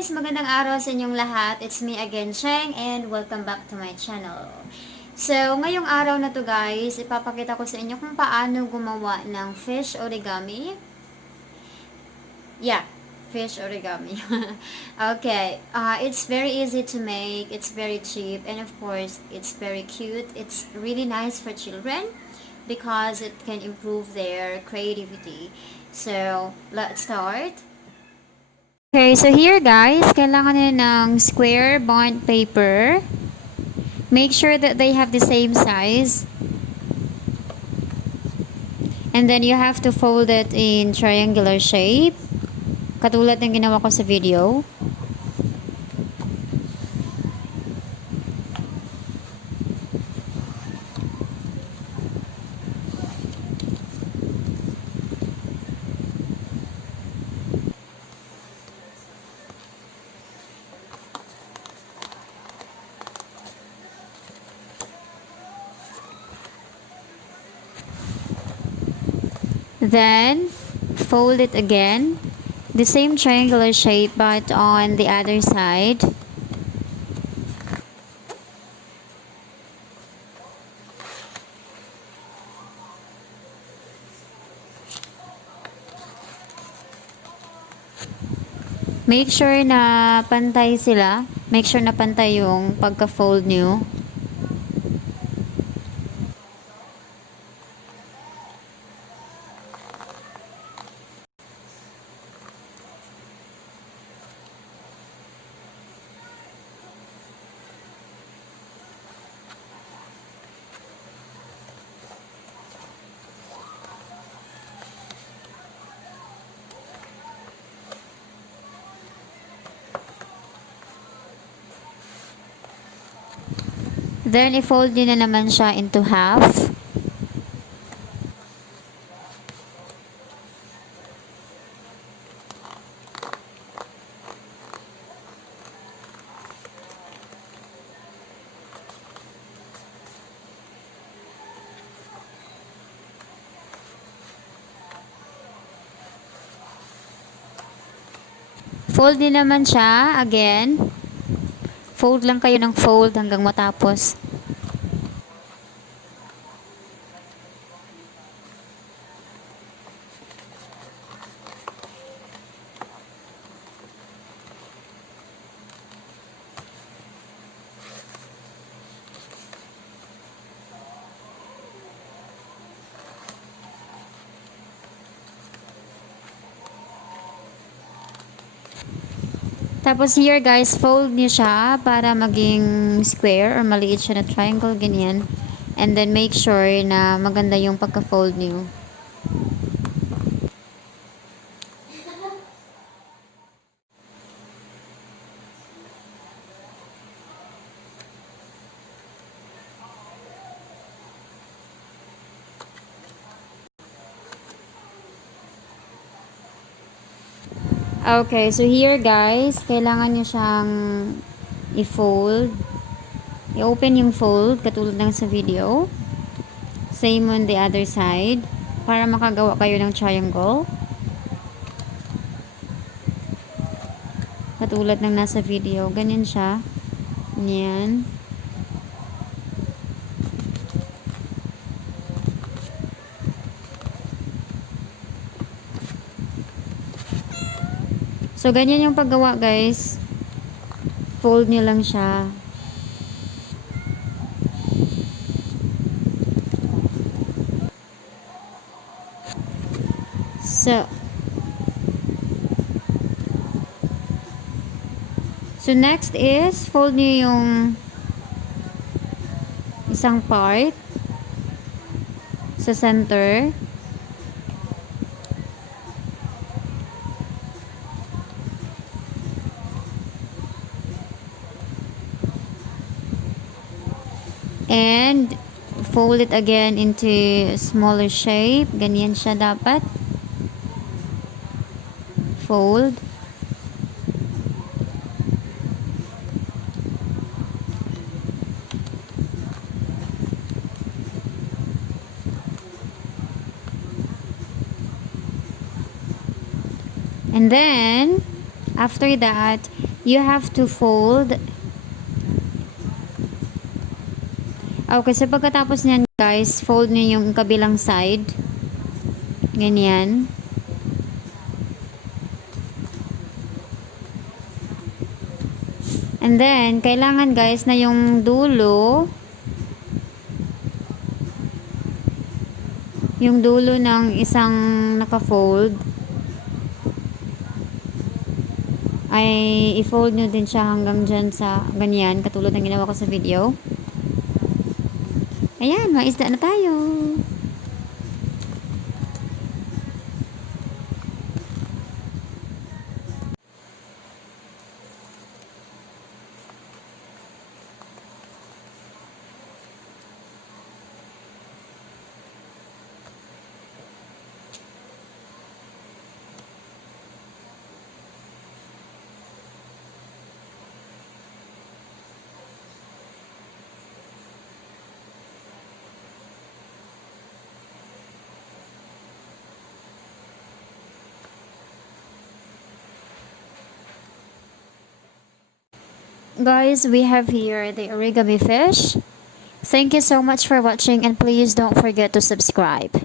guys! Magandang araw sa inyong lahat. It's me again, Cheng, and welcome back to my channel. So, ngayong araw na to guys, ipapakita ko sa inyo kung paano gumawa ng fish origami. Yeah, fish origami. Okay, it's very easy to make, it's very cheap, and of course, it's very cute. It's really nice for children because it can improve their creativity. So, let's start. Okay, so here guys, kailangan nyo ng square bond paper. Make sure that they have the same size. And then you have to fold it in triangular shape. Katulad ng ginawa ko sa video. Then, fold it again. The same triangular shape but on the other side. Make sure na pantay sila. Make sure na pantay yung pagka-fold nyo. Then, i-fold nyo na naman siya into half. Fold din naman siya again. Fold lang kayo ng fold hanggang matapos. Tapos here guys, fold niyo siya para maging square or maliit siya na triangle, ganyan. And then make sure na maganda yung pagka-fold niyo. Okay, so here guys, kailangan nyo siyang i-fold. I-open yung fold, katulad ng sa video. Same on the other side, para makagawa kayo ng triangle. Katulad ng nasa video, ganyan siya. Yan. So, ganyan yung paggawa guys. Fold nyo lang siya. So next is, fold nyo yung isang part sa center. And fold it again into smaller shape. Ganyan siya dapat. Fold. And then, after that, You have to fold. Okay, so pagkatapos niyan guys, fold niyo yung kabilang side. Ganyan. And then, kailangan guys na yung dulo ng isang naka-fold ay i-fold nyo din siya hanggang dyan sa ganyan, katulad ng ginawa ko sa video. Ayan, maisda na tayo. Guys, we have here the origami fish. Thank you so much for watching, and please don't forget to subscribe.